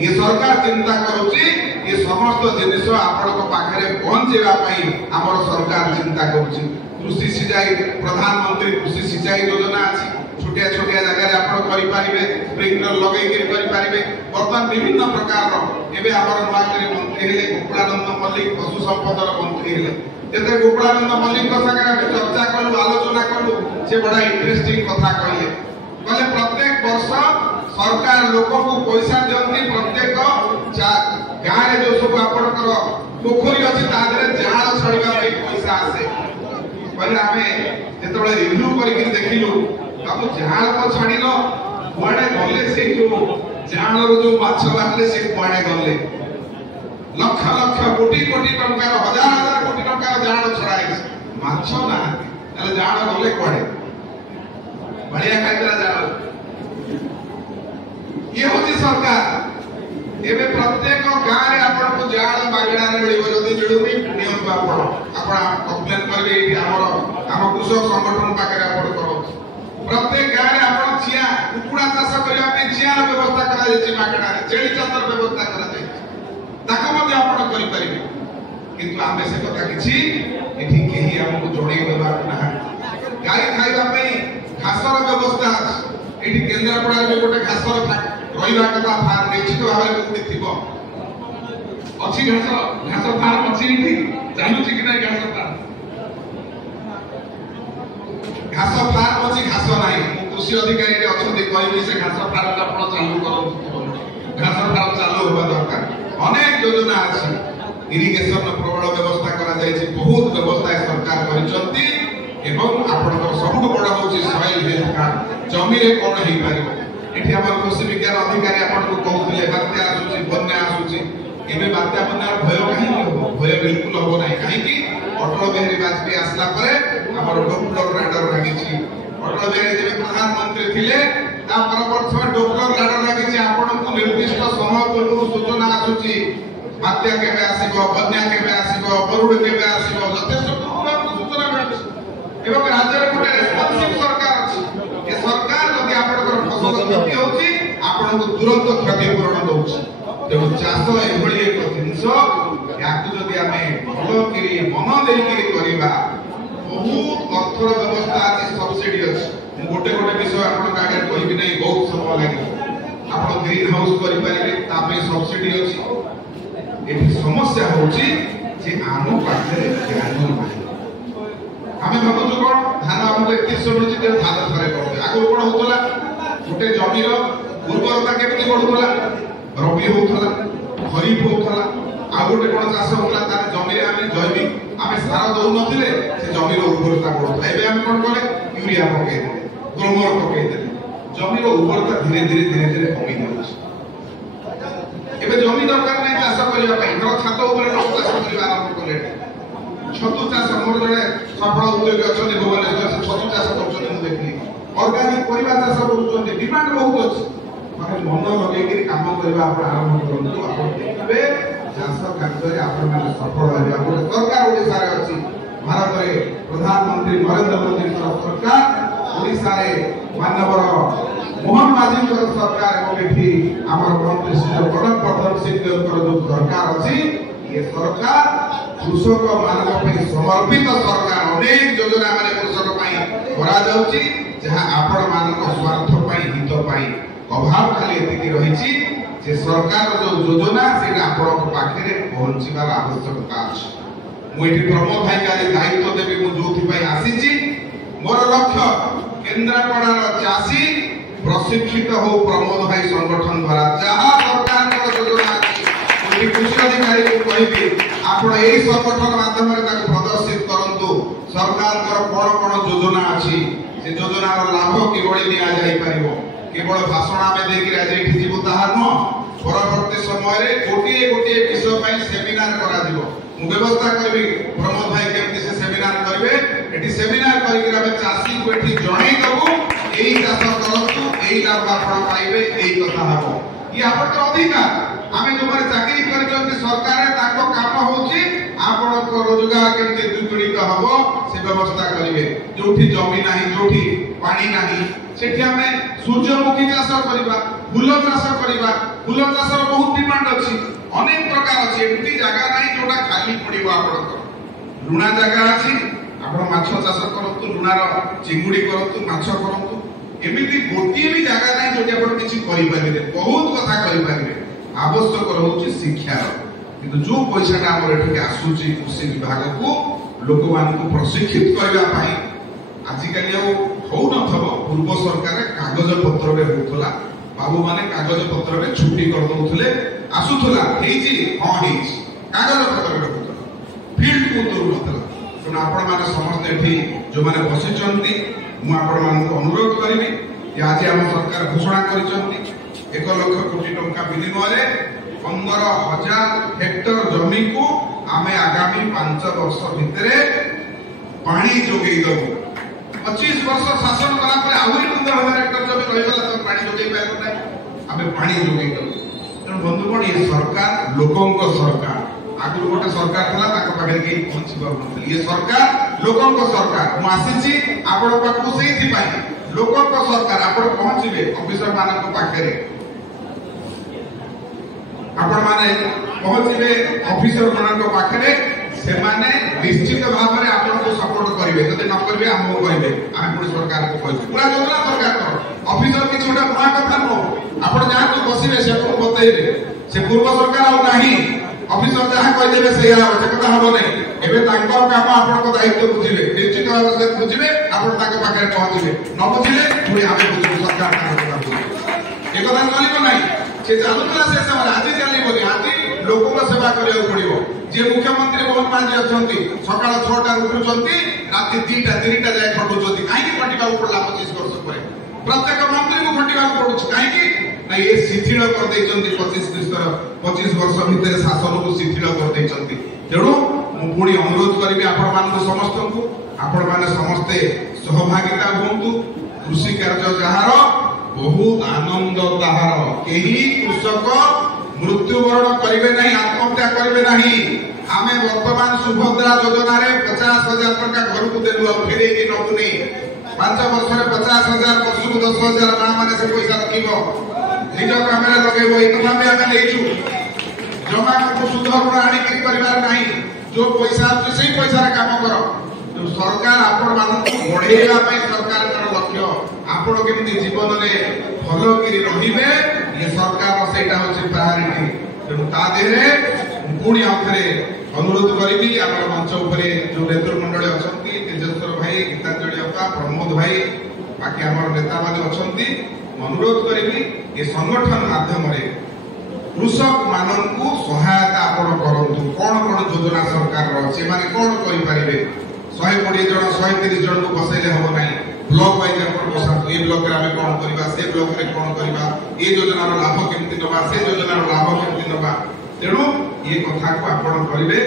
ये सरकार चिंता करूछि ये समस्त जिनिस आपण को पाखे पहुंचेबा पई हमर सरकार चिंता करूछि कृषि सिंचाई प्रधानमंत्री कृषि सिंचाई योजना अछि छोटिया छोटिया जगह रे आपण करि पारिबे स्प्रिंकलर लगै के करि पारिबे वर्तमान विभिन्न प्रकार रो एबे हमर नवाकरी मंत्री हेले गोपालानंद मल्लिक पशु संपदा मंत्री हेले जेते गोपालानंद मल्लिक का संगे चर्चा करू आलोचना करू से बड़ा इंटरेस्टिंग कथा कहले कहले प्रत्येक वर्ष सरकार लोक को पैसा देंती प्रत्येक गाँ रे जो सब आपणकर पोखरी अछि ता देरे जाळ छड़िबा पे पैसा आसे पहिले हमें जेतबे रिव्यू करिक देखिलु बाबू जाळ को छाडिलो कुआडे गले से जो जाळ रो जो माछ बाहले से कुआडे गले लक्ष लक्ष कोटी कोटी टंका हजार हजार कोटी टंका जाळ छड़ाई माछ ना ताले जाळ गले कुआडे बढ़िया खाइतरा जाळ ये होती सरकार एबे प्रत्येक गाँ रे आपण को जाळ बागडा रे मिलिबो जदी मिलुनी नियम आपण आपण कंप्लेन करबे एठी हमर हम कृषक संगठन पाके आपण करो प्रत्येक गाँ रे आपण चिया कुकुडा चाष करिया पे चिया व्यवस्था करा जाय छै बागडा रे छेली चातर व्यवस्था करा जाय ताको मध्ये आपण करि परिबे किंतु आमे से कथा किछि एठी केही हमको जोड़े देबा ना गाय खाइबा पे घासर व्यवस्था एठी केंद्रापड़ा रे गोटे घासर रहिबा कथा फार्म निश्चित भाबरे कोठी थिबो अछि घास फार्म अछि एठी जानू छि कि नै घास फार्म अछि घास नाही कृषि अधिकारी रे अछंती कहबे से घास फार्म आपण चालू करू घास फार्म चालू होबा दरकार अनेक योजना अछि इरिगेशन प्रबल व्यवस्था करा जाय छि बहुत व्यवस्था सरकार करिसंती एवं आपनकर सबटु बड़ होछि सॉइल हेल्थ कार्ड जमी रे कोन हेइ पारिबो एठी हमर कृषि विज्ञान अधिकारी आपनको कहउथिले बात्या आसुछि बन्या आसुछि एबे बात्या बन्या भय काहे हो भय बिल्कुल हो नाही काहे कि अटल बिहारी वाजपेयी आसला परे हमर डॉक्टर राडर लागिछि अटल बिहारी जे प्रधानमंत्री थिले ता परवर्ती डॉक्टर राडर लागिछि आपनको निर्दिष्ट समय पूर्व सूचना आसुछि बात्या केबे आसीबो बन्या केबे आसीबो बरुड केबे आसीबो यथेष्ट पूर्व सूचना मिलुछि एवं राज्य रे गोटे रेस्पोंसिव सरकार अछि ए सरकार जदि आपनकर फसल क्षति होछि आपनको तुरंत क्षतिपूरण दउछि तेणु चाष एभଳି एक जिनिस याकु जदि हमें भलो करी मन देई करी करिबा बहुत अर्थर व्यवस्था अछि सब्सिडी अछि गोटे गोटे विषय आपन आगे कहबी नै बहुत समय लागि आपन ग्रीन हाउस करि पारिबे ता पे सब्सिडी अछि एठी समस्या होछि जे आनो पाखरे ज्ञान नाही हमें भाबुछु कोन धान हमको 31 मिलुछि ते धान थरे करते आगु कोन होतला गोटे जमीर उर्वरता केमिति बढ़ुतला रबी होतला खरीफ होतला ଆଉ ଗୋଟେ କଣ ଚାଷ ହଉଥିଲା ତାର ଜମିରେ ଆମେ ଜୈବିକ ଆମେ ସାର ଦଉନଥିଲେ ସେ ଜମିର ଉର୍ବରତା ବଢୁଥିଲା। ଏବେ ଆମେ କଣ କଲେ ୟୁରିଆ ପକେଇଦେଲେ, ଗ୍ରୋମର ପକେଇଦେଲେ, ଜମିର ଉର୍ବରତା ଧୀରେ ଧୀରେ କମି ଯାଉଛି। ଏବେ ଜମି ଦରକାର ନାହିଁ ଚାଷ କରିବା ପାଇଁ, ଧର ଛାତ ଉପରେ ଲୋକ ଚାଷ କରିବା ଆରମ୍ଭ କଲେ। ଛତୁ ଚାଷ, ମୋର ଜଣେ ସଫଳ ଉଦ୍ୟୋଗୀ ଅଛନ୍ତି ଭୁବନେଶ୍ୱର, ସେ ଛତୁ ଚାଷ କରୁଛନ୍ତି ମୁଁ ଦେଖିଲି। ଅର୍ଗାନିକ ପରିବା ଚାଷ କରୁଛନ୍ତି, ଡିମାଣ୍ଡ ବହୁତ ଅଛି। ମାନେ ମନ ଲଗେଇକି କାମ କରିବା ଆପଣ ଆରମ୍ଭ କରନ୍ତୁ, ଆପଣ ଦେଖିବେ ଚାଷ କାର୍ଯ୍ୟରେ ଆପଣମାନେ ସଫଳ ହେବେ। ଆମର ସରକାର ଓଡ଼ିଶାରେ ଅଛି, ଭାରତରେ ପ୍ରଧାନମନ୍ତ୍ରୀ ନରେନ୍ଦ୍ର ମୋଦୀଙ୍କର ସରକାର, ଓଡ଼ିଶାରେ ମାନ୍ୟବର ମୋହନ ମାଝୀଙ୍କର ସରକାର ଏବଂ ଏଠି ଆମର ମନ୍ତ୍ରୀ ଶ୍ରୀ ପ୍ରଣବ ପ୍ରଧାନ ସିଂହଙ୍କର ଯୋଉ ସରକାର ଅଛି, ଏ ସରକାର କୃଷକ ମାନଙ୍କ ପାଇଁ ସମର୍ପିତ ସରକାର। ଅନେକ ଯୋଜନା ମାନେ କୃଷକ ପାଇଁ କରାଯାଉଛି, ଯାହା ଆପଣ ମାନଙ୍କ ସ୍ୱାର୍ଥ ପାଇଁ, ହିତ ପାଇଁ। ଅଭାବ ଖାଲି ଏତିକି ରହିଛି ଯେ ସରକାର ଯୋଉ ଯୋଜନା ସେଇଟା ଆପଣଙ୍କ ପାଖରେ ପହଞ୍ଚିବାର ଆବଶ୍ୟକତା ଅଛି। ମୁଁ ଏଠି ପ୍ରମୋଦ ଭାଇଙ୍କୁ ଆଜି ଦାୟିତ୍ୱ ଦେବି, ମୁଁ ଯୋଉଥିପାଇଁ ଆସିଛି। ମୋର ଲକ୍ଷ୍ୟ କେନ୍ଦ୍ରାପଡ଼ାର ଚାଷୀ ପ୍ରଶିକ୍ଷିତ ହଉ ପ୍ରମୋଦ ଭାଇ ସଂଗଠନ ଦ୍ୱାରା। ଯାହା ସରକାରଙ୍କର ଯୋଜନା ଅଛି ଏଠି କୃଷି ଅଧିକାରୀଙ୍କୁ କହିବି ଆପଣ ଏଇ ସଂଗଠନ ମାଧ୍ୟମରେ ତାକୁ ପ୍ରଦର୍ଶିତ କରନ୍ତୁ। ସରକାରଙ୍କର କଣ କଣ ଯୋଜନା ଅଛି, ସେ ଯୋଜନାର ଲାଭ କିଭଳି ନିଆଯାଇପାରିବ। କେବଳ ଭାଷଣ ଆମେ ଦେଇକି ଆଜି ଏଠି ଯିବୁ ତାହା ନୁହଁ, ପରବର୍ତ୍ତୀ ସମୟରେ ଗୋଟିଏ ଗୋଟିଏ ବିଷୟ ପାଇଁ ସେମିନାର କରାଯିବ। ମୁଁ ବ୍ୟବସ୍ଥା କରିବି ପ୍ରମୋଦ ଭାଇ କେମିତି ସେ ସେମିନାର କରିବେ। ଏଠି ସେମିନାର କରିକି ଆମେ ଚାଷୀଙ୍କୁ ଏଠି ଜଣେଇ ଦେବୁ ଏଇ ଚାଷ କରନ୍ତୁ, ଏଇ ଲାଭ ଆପଣ ପାଇବେ, ଏଇ କଥା ହବ। ଇଏ ଆପଣଙ୍କର ଅଧିକାର। ଆମେ ଯୋଉମାନେ ଚାକିରି କରିଛନ୍ତି ସରକାରରେ ତାଙ୍କ କାମ ହଉଛି ଆପଣଙ୍କ ରୋଜଗାର କେମିତି ଦ୍ୱିଗୁଣିତ ହବ ସେ ବ୍ୟବସ୍ଥା କରିବେ। ଯୋଉଠି ଜମି ନାହିଁ, ଯୋଉଠି ପାଣି ନାହିଁ, ସେଠି ଆମେ ସୂର୍ଯ୍ୟମୁଖୀ ଚାଷ କରିବା, ଫୁଲ ଚାଷ କରିବା। ଫୁଲ ଚାଷର ବହୁତ ଡିମାଣ୍ଡ ଅଛି, ଅନେକ ପ୍ରକାର ଅଛି। ଏମିତି ଜାଗା ନାହିଁ ଯୋଉଟା ଖାଲି ପଡିବ ଆପଣଙ୍କର। ଲୁଣା ଜାଗା ଅଛି, ଆପଣ ମାଛ ଚାଷ କରନ୍ତୁ, ଲୁଣାର ଚିଙ୍ଗୁଡି କରନ୍ତୁ, ମାଛ କରନ୍ତୁ। ଏମିତି ଗୋଟିଏ ବି ଜାଗା ନାହିଁ ଯୋଉଠି ଆପଣ କିଛି କରିପାରିବେ। ବହୁତ କଥା କରିପାରିବେ। ଆବଶ୍ୟକ ରହୁଛି ଶିକ୍ଷାର। କିନ୍ତୁ ଯୋଉ ପଇସାଟା ଆମର ଏଠିକି ଆସୁଛି କୃଷି ବିଭାଗକୁ ଲୋକମାନଙ୍କୁ ପ୍ରଶିକ୍ଷିତ କରିବା ପାଇଁ, ଆଜିକାଲି ଆଉ ହଉନଥିବ, ପୂର୍ବ ସରକାର କାଗଜ ପତ୍ରରେ ହଉଥିଲା। ବାବୁ ମାନେ କାଗଜ ପତ୍ରରେ ଛୁଟି କରିଦଉଥିଲେ, ଆସୁଥିଲା ହେଇଛି, ହଁ ହେଇଛି, କାଗଜ ପତ୍ରରେ ହଉଥିଲା, ଫିଲ୍ଡକୁ ଦଉନଥିଲା। ତେଣୁ ଆପଣ ମାନେ ସମସ୍ତେ ଏଠି ଯୋଉମାନେ ବସିଛନ୍ତି, ମୁଁ ଆପଣମାନଙ୍କୁ ଅନୁରୋଧ କରିବି ଯେ ଆଜି ଆମ ସରକାର ଘୋଷଣା କରିଛନ୍ତି 1 ଲକ୍ଷ କୋଟି ଟଙ୍କା ବିନିମୟରେ 15,000 ହେକ୍ଟର ଜମିକୁ ଆମେ ଆଗାମୀ 5 ବର୍ଷ ଭିତରେ ପାଣି ଯୋଗେଇ ଦେବୁ। 25 ବର୍ଷ ଶାସନ କଲା ପରେ ଆହୁରି 15,000 ହେକ୍ଟର ଜମି ରହିଗଲା, ତ ପାଣି ଯୋଗେଇ ପାରିବୁ ନାହିଁ, ଆମେ ପାଣି ଯୋଗେଇ ଦେବୁ। ତେଣୁ ବନ୍ଧୁଗଣ, ଏ ସରକାର ଲୋକଙ୍କ ସରକାର। ଆଗରୁ ଗୋଟେ ସରକାର ଥିଲା, ତାଙ୍କ ପାଖରେ କେହି ପହଞ୍ଚି ପାରୁନଥିଲେ। ଏ ସରକାର ଲୋକଙ୍କ ସରକାର। ମୁଁ ଆସିଛି ଆପଣଙ୍କ ପାଖକୁ ସେଇଥିପାଇଁ, ଲୋକଙ୍କ ସରକାର। ଆପଣ ପହଞ୍ଚିବେ ଅଫିସର ମାନଙ୍କ ପାଖରେ, ଆପଣ ମାନେ ପହଞ୍ଚିବେ ଅଫିସର ମାନଙ୍କ ପାଖରେ। ସେମାନେ ନିଶ୍ଚିତ ଭାବରେ ଆପଣଙ୍କୁ ସପୋର୍ଟ କରିବେ। ଯଦି ନ କରିବେ ଆମକୁ କହିବେ, ଆମେ ପୁଣି ସରକାରକୁ କହିବୁ। ପୁରା ଯୋଜନା ସରକାରଙ୍କର। ଅଫିସର କିଛି ଗୋଟେ ନୂଆ କଥା ନୁହଁ। ଆପଣ ଯାହାକୁ ବସିବେ ସେ ଆପଣଙ୍କୁ ବତେଇବେ। ସେ ପୂର୍ବ ସରକାର ଆଉ ନାହିଁ, ଅଫିସର ଯାହା କହିଦେବେ ସେଇଆ ହବ, ସେ କଥା ହବ ନାହିଁ। ଏବେ ତାଙ୍କର କାମ ଆପଣଙ୍କ ଦାୟିତ୍ୱ ବୁଝିବେ, ନିଶ୍ଚିତ ଭାବରେ ସେ ବୁଝିବେ, ଆପଣ ତାଙ୍କ ପାଖରେ ପହଞ୍ଚିବେ। ନ ବୁଝିଲେ ପୁଣି ଆମେ ବୁଝିବୁ, ସରକାର ତାଙ୍କ କଥା ବୁଝିବେ। ଏ କଥା ଚାଲିବ ନାହିଁ। ସେ ଚାଲୁଥିଲା ସେ ସମୟରେ, ଆଜି ଚାଲିବନି। ଆଜି ଲୋକଙ୍କ ସେବା କରିବାକୁ ପଡିବ। ଯିଏ ମୁଖ୍ୟମନ୍ତ୍ରୀ ମୋହନ ମାଝୀ ଅଛନ୍ତି, ସକାଳ 6ଟାରୁ ଉଠୁଛନ୍ତି, ରାତି 2ଟା 3ଟା ଯାଏ ଖଟୁଛନ୍ତି। କାହିଁକି ଖଟିବାକୁ ପଡିଲା 25 ବର୍ଷ ପରେ? ପ୍ରତ୍ୟେକ ମନ୍ତ୍ରୀଙ୍କୁ ଖଟିବାକୁ ପଡୁଛି। କାହିଁକି ନା ଏ ଶିଥିଳ କରିଦେଇଛନ୍ତି 25 ବର୍ଷ ଭିତରେ ଶାସନକୁ ଶିଥିଳ କରିଦେଇଛନ୍ତି। ତେଣୁ ମୁଁ ପୁଣି ଅନୁରୋଧ କରିବି ଆପଣମାନଙ୍କୁ ସମସ୍ତଙ୍କୁ, ଆପଣମାନେ ସମସ୍ତେ ସହଭାଗିତା ହୁଅନ୍ତୁ। କୃଷି କାର୍ଯ୍ୟ ଯାହାର ବହୁତ ଆନନ୍ଦ ତାହାର। କେହି କୃଷକ ମୃତ୍ୟୁବରଣ କରିବେ ନାହିଁ, ଆତ୍ମହତ୍ୟା କରିବେ ନାହିଁ। ଆମେ ବର୍ତ୍ତମାନ ସୁଭଦ୍ରା ଯୋଜନାରେ 50,000 ଟଙ୍କା ଘରକୁ ଦେଲୁ, ଆଉ ଫେରେଇକି ନବୁନି। 5 ବର୍ଷରେ 50,000, ବର୍ଷକୁ 10,000। ମା ମାନେ ସେ ପଇସା ରଖିବ, ନିଜ କାମରେ ଲଗେଇବ। ଏଇ କଥା ବି ଆମେ ନେଇଛୁ। ଜମା ସୁଧ ଋଣ ଆଣିକି କରିବାର ନାହିଁ। ଯୋଉ ପଇସା ଆସୁଛି ସେଇ ପଇସାରେ କାମ କର। ସରକାର ଆପଣ ମାନଙ୍କୁ ବଢେଇବା ପାଇଁ ସରକାରଙ୍କର ଲକ୍ଷ୍ୟ, ଆପଣ କେମିତି ଜୀବନରେ ଭଲ କରି ରହିବେ, ଏ ସରକାର ସେଇଟା ହଉଛି ପ୍ରାୟୋରିଟି। ତେଣୁ ତା ଦେହରେ ପୁଣି ଆଉଥରେ ଅନୁରୋଧ କରିବି, ଆମର ମଞ୍ଚ ଉପରେ ଯୋଉ ନେତୃମଣ୍ଡଳୀ ଅଛନ୍ତି, ତେଜେଶ୍ୱର ଭାଇ, ଗୀତାଞ୍ଜଳି ଅପା, ପ୍ରମୋଦ ଭାଇ, ବାକି ଆମର ନେତାମାନେ ଅଛନ୍ତି, ଅନୁରୋଧ କରିବି ଏ ସଂଗଠନ ମାଧ୍ୟମରେ कृषक माननकु सहायता आपण करंतु कोन कोन योजना सरकार रो अछि माने कोन करि परिबे 120 जन 130 जन को बसैले हबो नाही ब्लॉक वाइज आपण बसातु ए ब्लॉक रे आमे कोन करबा से ब्लॉक रे कोन करबा ए योजना रो लाभ केमति नबा से योजना रो लाभ केमति नबा तेणु ये कथा को आपण करिवे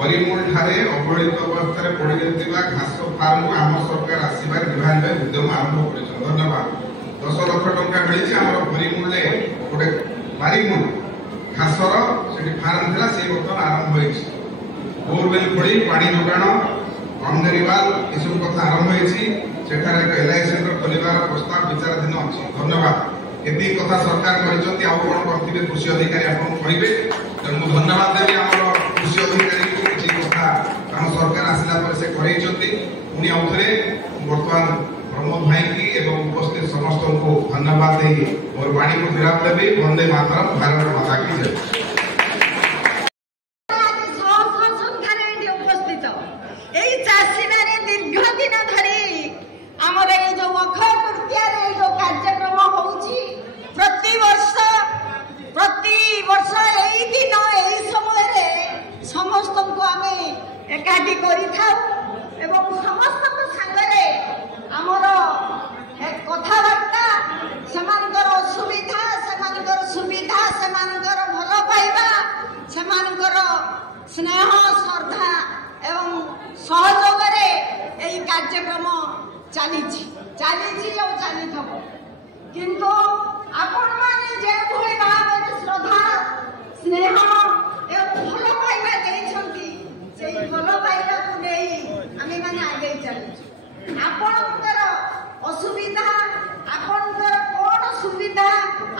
परिमूल ठारे अवहेलित अवस्था रे पड़ी जेतिबा घास फार्म को आम सरकार आसीबार विभाग उद्यम आरंभ करिछ धन्यवाद 10 लाख टंका मिली हमर परिमूल रे गोटे परिमूल घासर सेठी फार्म थिला से बर्तमान आरंभ होइछ बोरवेल खोली पानी जोगाण अंगनेरीवाल ए सब कथा आरंभ होइछ सेठारे एक एलआई सेंटर खोलिबार प्रस्ताव विचाराधीन अछि धन्यवाद एति कथा सरकार करिसथि आ कोन करथिबे कृषि अधिकारी आपन कहिबे तेणु धन्यवाद देबी हमर कृषि अधिकारी को किछि कथा हम सरकार आसिला पर से करैछथि पुनी आउथरे वर्तमान प्रमोद भाई की एवं उपस्थित समस्त को धन्यवाद दे और वाणी को विराम देबी वंदे मातरम भारत माता की जय एकाठी करि थाउ एवं समस्त संगरे हमर एक कथाबार्ता सेमानकर असुविधा सेमानकर सुविधा सेमानकर भल पाइबा सेमानकर स्नेह श्रद्धा एवं सहयोग रे एई कार्यक्रम चलीछि और चली थबो किंतु आपण माने जे भई भाव श्रद्धा स्नेह एवं भल पाइबा देइछंती से भल पाइबा को नहीं आमे माने आगे चलु आपणकर असुविधा आपणकर कोन सुविधा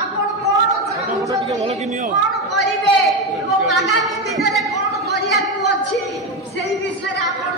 आपण कोन चाहू कोन करिवे एवं आगामी दिन रे कोन करिया को अछि सेही विषय आपण